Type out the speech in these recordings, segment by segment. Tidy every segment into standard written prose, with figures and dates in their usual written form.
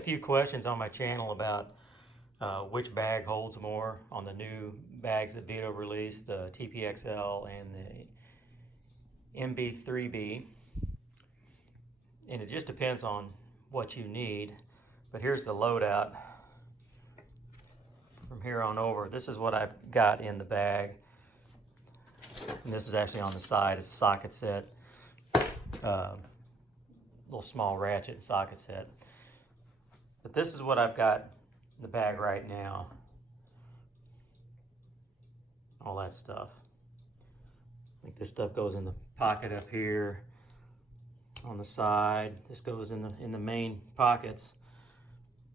a few questions on my channel about which bag holds more on the new bags that Veto released, the TPXL and the MB3B. And it just depends on what you need. But here's the loadout from here on over. This is what I've got in the bag. And this is actually on the side. It's a socket set. Little small ratchet socket set. But this is what I've got in the bag right now. All that stuff. Like this stuff goes in the pocket up here on the side. This goes in the main pockets.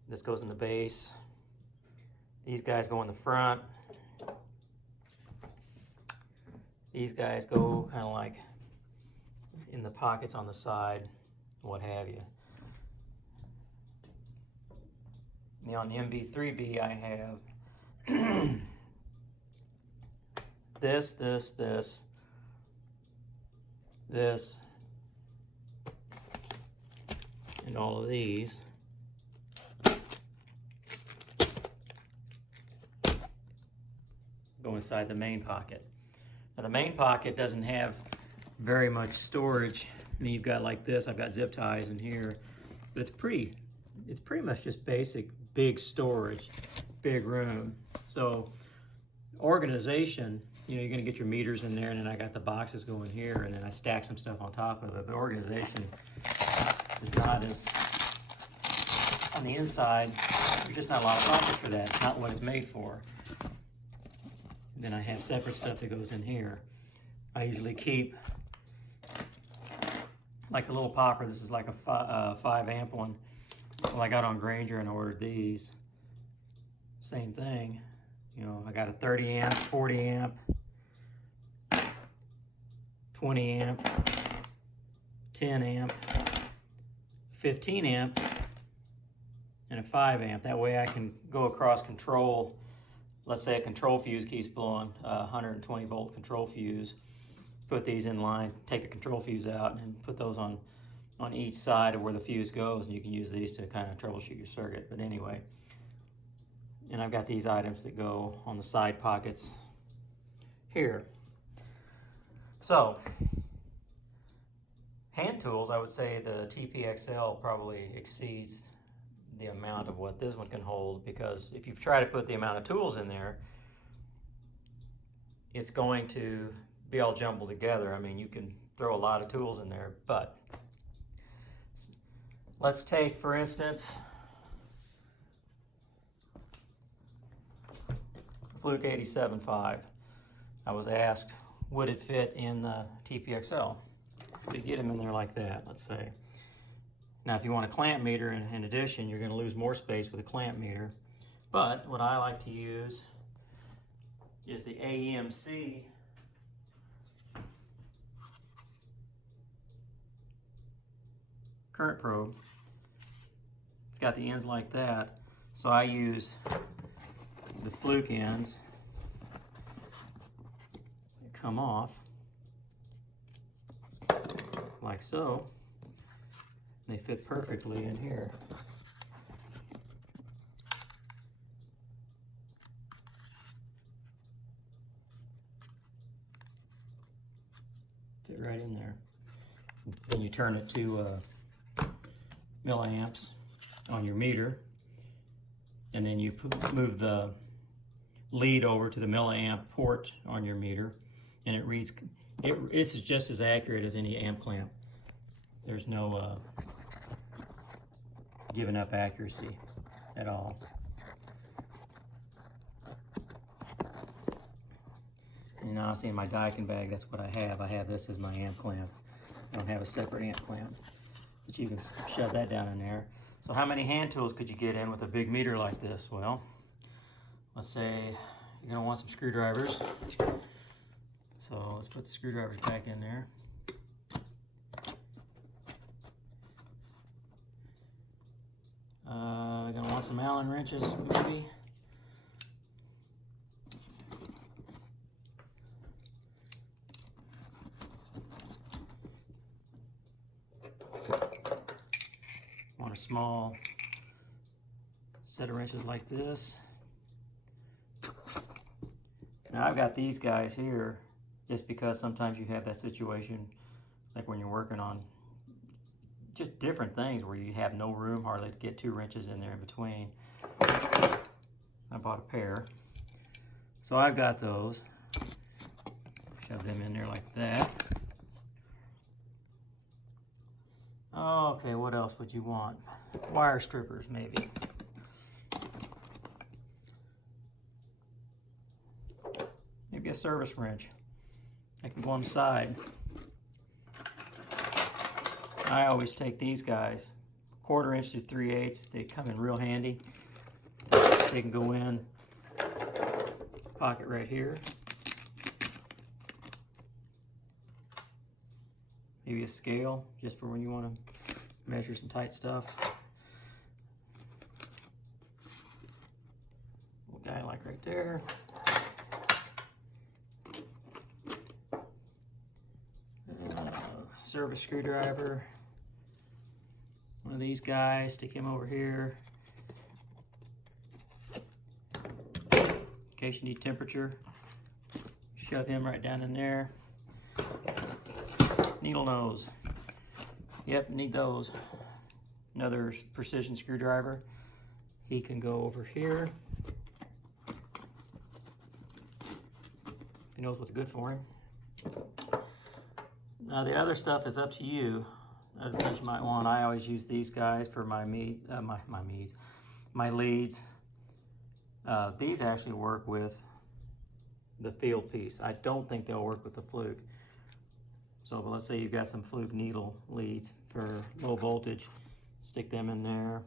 This goes in the base. These guys go in the front. These guys go kind of like in the pockets on the side, what have you. Now on the MB3B I have this, and all of these. Go inside the main pocket. Now the main pocket doesn't have very much storage. I mean, you've got like this, I've got zip ties in here, but it's pretty much just basic big storage, big room. So organization, you know, you're gonna get your meters in there, and then I got the boxes going here, and then I stack some stuff on top of it. But organization is not as, on the inside, there's just not a lot of pockets for that. It's not what it's made for. Then I have separate stuff that goes in here. I usually keep, like the little popper, this is like a 5 amp one. Well, I got on Granger and ordered these. Same thing. You know, I got a 30 amp, 40 amp, 20 amp, 10 amp, 15 amp, and a 5 amp. That way I can go across control. Let's say a control fuse keeps blowing, 120 volt control fuse. Put these in line, take the control fuse out, and put those on each side of where the fuse goes, and you can use these to kind of troubleshoot your circuit. But anyway, and I've got these items that go on the side pockets here. So, hand tools, I would say the TPXL probably exceeds the amount of what this one can hold, because if you try to put the amount of tools in there, it's going to be all jumbled together. I mean, you can throw a lot of tools in there, but let's take, for instance, Fluke 87.5. I was asked, would it fit in the TPXL? To get them in there like that, let's say. Now, if you want a clamp meter in addition, you're going to lose more space with a clamp meter. But what I like to use is the AEMC current probe. It's got the ends like that, so I use the Fluke ends that come off like so. They fit perfectly in here. Fit right in there. Then you turn it to milliamps on your meter, and then you move the lead over to the milliamp port on your meter, and it reads. It's just as accurate as any amp clamp. There's no giving up accuracy at all. And honestly, in my Daikin bag, that's what I have. I have this as my amp clamp. I don't have a separate amp clamp, but you can shove that down in there. So how many hand tools could you get in with a big meter like this? Well, let's say you're gonna want some screwdrivers. So let's put the screwdrivers back in there. Gonna want some Allen wrenches, maybe. Want a small set of wrenches like this. Now I've got these guys here just because sometimes you have that situation, like when you're working on just different things where you have no room hardly to get 2 wrenches in there in between. I bought a pair. So I've got those. Shove them in there like that. Okay, what else would you want? Wire strippers, maybe. Maybe a service wrench. I can go on the side. I always take these guys, 1/4 inch to 3/8. They come in real handy. They can go in pocket right here. Maybe a scale just for when you want to measure some tight stuff. Little guy like right there. Service screwdriver. One of these guys, stick him over here. In case you need temperature, shove him right down in there. Needle nose. Yep, need those. Another precision screwdriver. He can go over here. He knows what's good for him. Now the other stuff is up to you. That you might want. I always use these guys for my leads. These actually work with the field piece. I don't think they'll work with the fluke. So but let's say you've got some fluke needle leads for low voltage. Stick them in there.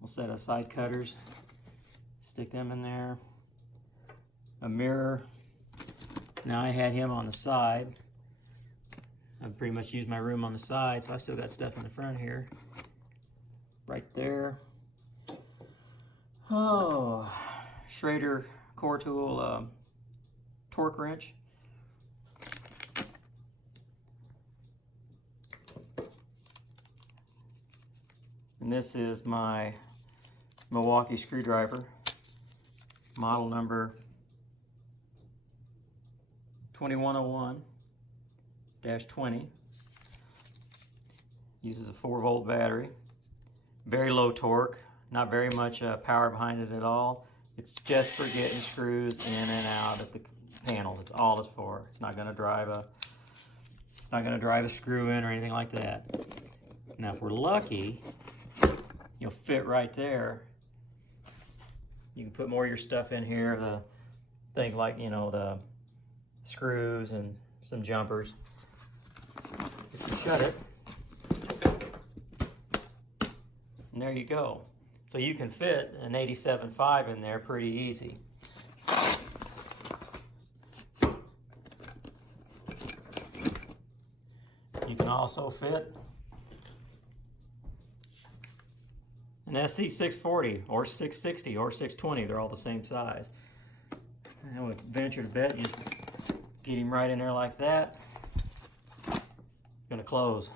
We'll set of side cutters. Stick them in there. A mirror. Now I had him on the side. I've pretty much used my room on the side, so I still got stuff in the front here. Right there. Oh, Schrader core tool torque wrench. And this is my Milwaukee screwdriver, model number 2101-20. Uses a 4-volt battery. Very low torque, not very much power behind it at all. It's just for getting screws in and out of the panel. That's all it's for. It's not going to drive a screw in or anything like that. Now if we're lucky, you'll fit right there. You can put more of your stuff in here, the things like, you know, the screws and some jumpers. If you shut it, and there you go. So you can fit an 87.5 in there pretty easy. You can also fit an SC640 or 660 or 620. They're all the same size. And I would venture to bet you get him right in there like that. It's gonna close.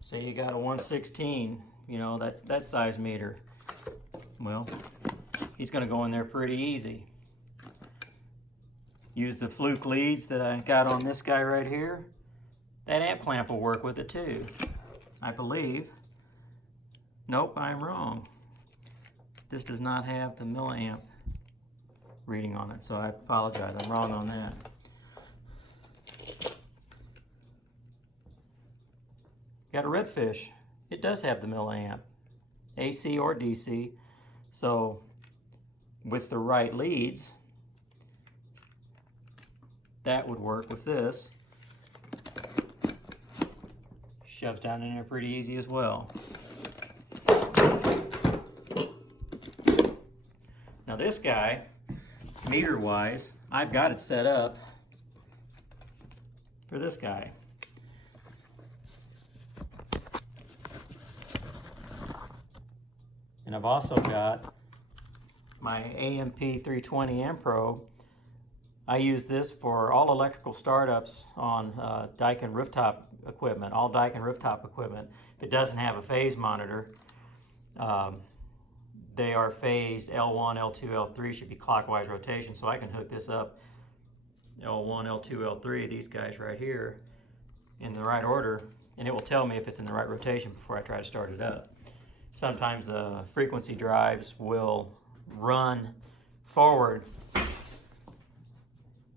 Say you got a 116, you know, that size meter. Well, he's gonna go in there pretty easy. Use the fluke leads that I got on this guy right here. That amp clamp will work with it too, I believe. Nope, I'm wrong. This does not have the milliamp reading on it, so I apologize, I'm wrong on that. Got a redfish. It does have the milliamp, AC or DC. So with the right leads, that would work with this. Shoves down in there pretty easy as well. Now this guy, meter wise, I've got it set up for this guy. And I've also got my AMP 320 amp probe I use this for all electrical startups on Daikin rooftop equipment, all Daikin rooftop equipment. If it doesn't have a phase monitor, they are phased L1, L2, L3, should be clockwise rotation, so I can hook this up L1, L2, L3, these guys right here, in the right order, and it will tell me if it's in the right rotation before I try to start it up. Sometimes the frequency drives will run forward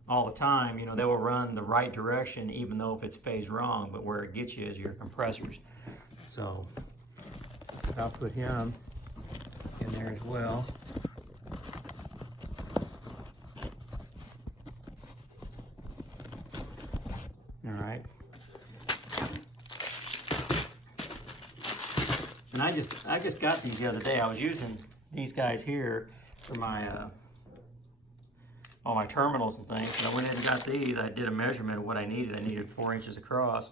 all the time. You know, they will run the right direction even though if it's phased wrong, but where it gets you is your compressors. So I'll put him in there as well. All right. And I just got these the other day. I was using these guys here for my all my terminals and things. And I went ahead and got these. I did a measurement of what I needed. I needed 4 inches across.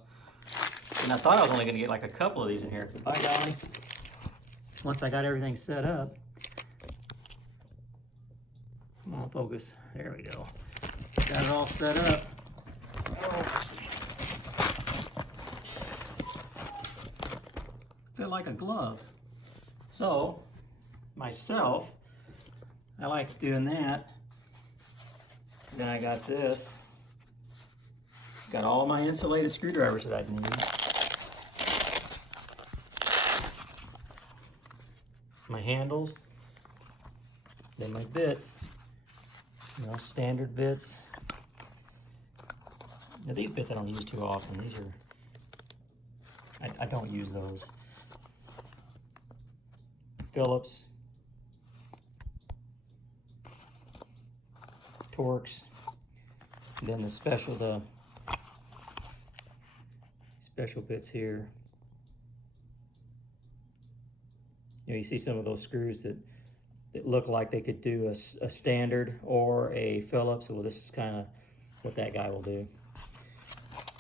And I thought I was only going to get like a couple of these in here. By golly, once I got everything set up, come on, focus. There we go. Got it all set up. Oh, fit like a glove. So myself, I like doing that. Then I got this. Got all my insulated screwdrivers that I need. My handles. Then my bits. You know, standard bits. Now these bits I don't use too often. These are, I don't use those. Phillips. Torx. Then the special bits here. You know, you see some of those screws that look like they could do a standard or a Phillips. Well, this is kind of what that guy will do.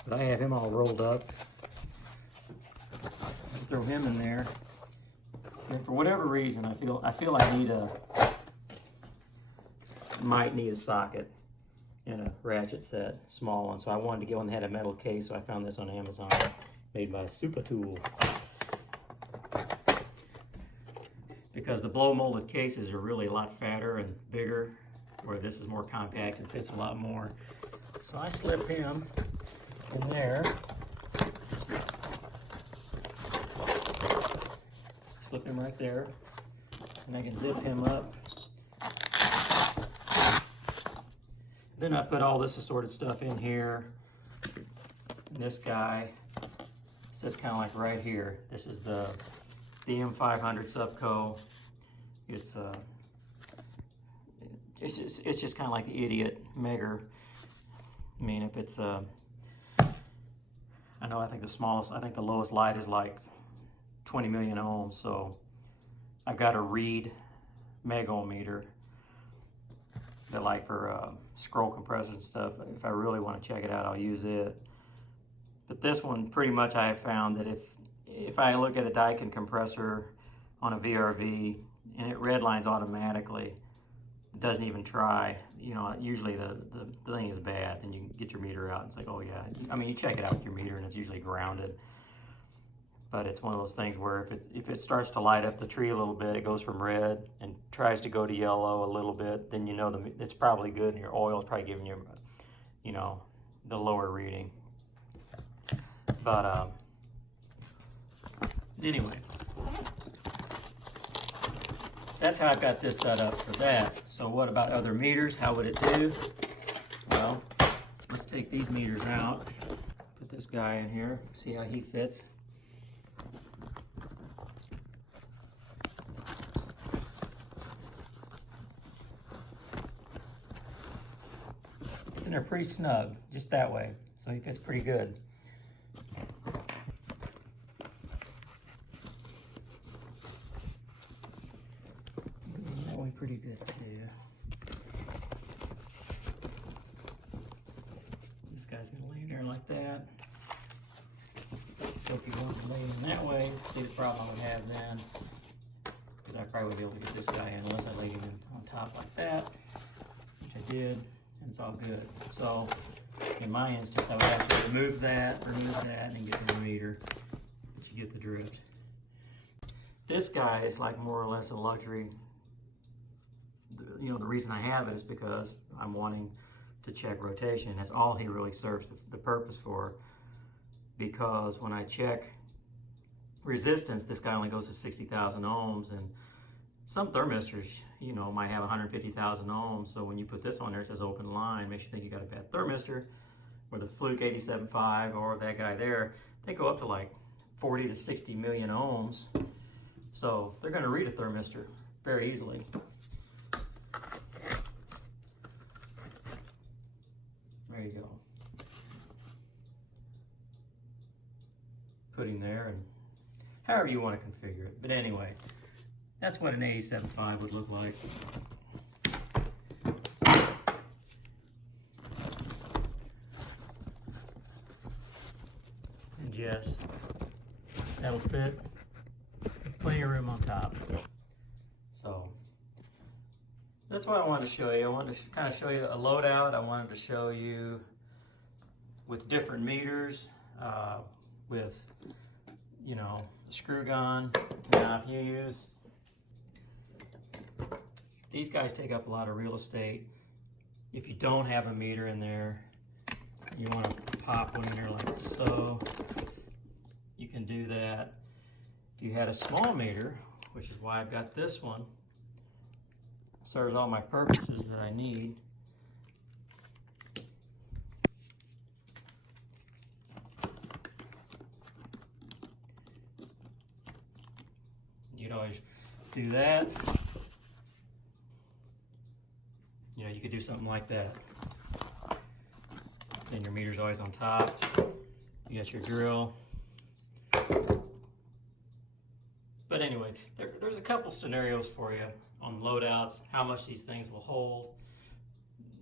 But I have him all rolled up. Throw him in there. And for whatever reason, I feel I might need a socket in a ratchet set, small one. So I wanted to get one that had a metal case, so I found this on Amazon, made by SupaTool. Because the blow molded cases are really a lot fatter and bigger, where this is more compact and fits a lot more. So I slip him in there. Slip him right there, and I can zip him up. Then I put all this assorted stuff in here. And this guy sits kind of like right here. This is the M500 Subco. It's just kind of like the idiot Megger. I mean, if it's I think the lowest light is like 20 million ohms. So I've got a Reed megometer that, like, for scroll compressors and stuff, if I really want to check it out, I'll use it. But this one, pretty much I have found that if I look at a Daikin compressor on a VRV and it redlines automatically, it doesn't even try, you know, usually the thing is bad. Then you get your meter out and it's like, oh yeah. I mean, you check it out with your meter and it's usually grounded. But it's one of those things where if it starts to light up the tree a little bit, it goes from red and tries to go to yellow a little bit, then you know it's probably good and your oil is probably giving you, you know, the lower reading. But anyway, that's how I've got this set up for that. So what about other meters? How would it do? Well, let's take these meters out. Put this guy in here, see how he fits. And they're pretty snug, just that way, so he fits pretty good. That way pretty good too. This guy's gonna lay in there like that. So if you want to lay in that way, see the problem I would have then, because I probably wouldn't be able to get this guy in unless I laid him on top like that, which I did. and it's all good. So in my instance, I would actually remove that, and get the meter, but you get the drift. This guy is like more or less a luxury. You know, the reason I have it is because I'm wanting to check rotation. That's all he really serves the purpose for, because when I check resistance, this guy only goes to 60,000 ohms, and some thermistors, you know, might have 150,000 ohms. So when you put this on there, it says open line, makes you think you got a bad thermistor. Or the Fluke 87.5 or that guy there, they go up to like 40 to 60 million ohms. So they're going to read a thermistor very easily. There you go. Put him there, and however you want to configure it. But anyway, that's what an 87.5 would look like. And yes, that'll fit. Plenty of room on top. So that's what I wanted to show you. I wanted to kind of show you a loadout. I wanted to show you with different meters, with, you know, the screw gun. Now if you use, these guys take up a lot of real estate. If you don't have a meter in there, you want to pop one in there like so. You can do that. If you had a small meter, which is why I've got this one, serves all my purposes that I need. You'd always do that. You know, you could do something like that. Then your meter's always on top. You got your drill. But anyway, there's a couple scenarios for you on loadouts, how much these things will hold.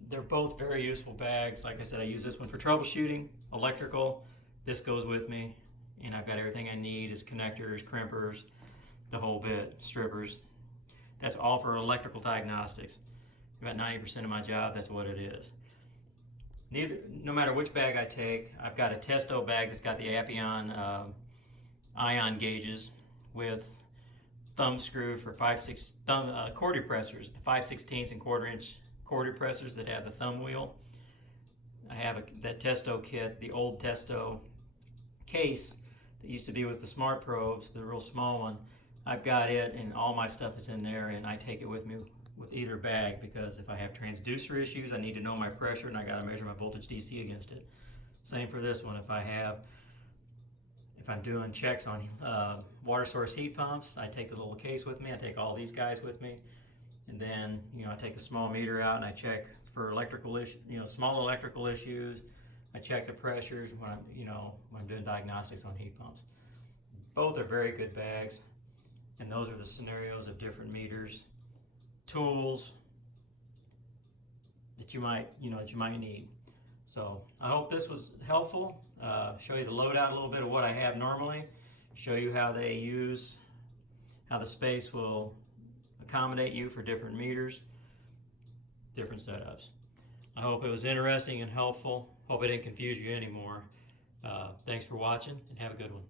They're both very useful bags. Like I said, I use this one for troubleshooting, electrical. This goes with me, and I've got everything I need is connectors, crimpers, the whole bit, strippers. That's all for electrical diagnostics. About 90% of my job, that's what it is. No matter which bag I take, I've got a Testo bag that's got the Appion ion gauges with thumb screw for core depressors, the 5/16 and 1/4 inch core depressors that have the thumb wheel. I have that Testo kit, the old Testo case that used to be with the smart probes, the real small one. I've got it, and all my stuff is in there, and I take it with me with either bag, because if I have transducer issues, I need to know my pressure, and I got to measure my voltage DC against it. Same for this one. If I'm doing checks on water source heat pumps, I take the little case with me. I take all these guys with me, and then, you know, I take the small meter out and I check for electrical issues, you know, small electrical issues. I check the pressures when I'm doing diagnostics on heat pumps. Both are very good bags, and those are the scenarios of different meters, tools that you might need. So I hope this was helpful. Show you the loadout, a little bit of what I have normally, show you how the space will accommodate you for different meters, different setups. I hope it was interesting and helpful. Hope I didn't confuse you anymore. Thanks for watching, and have a good one.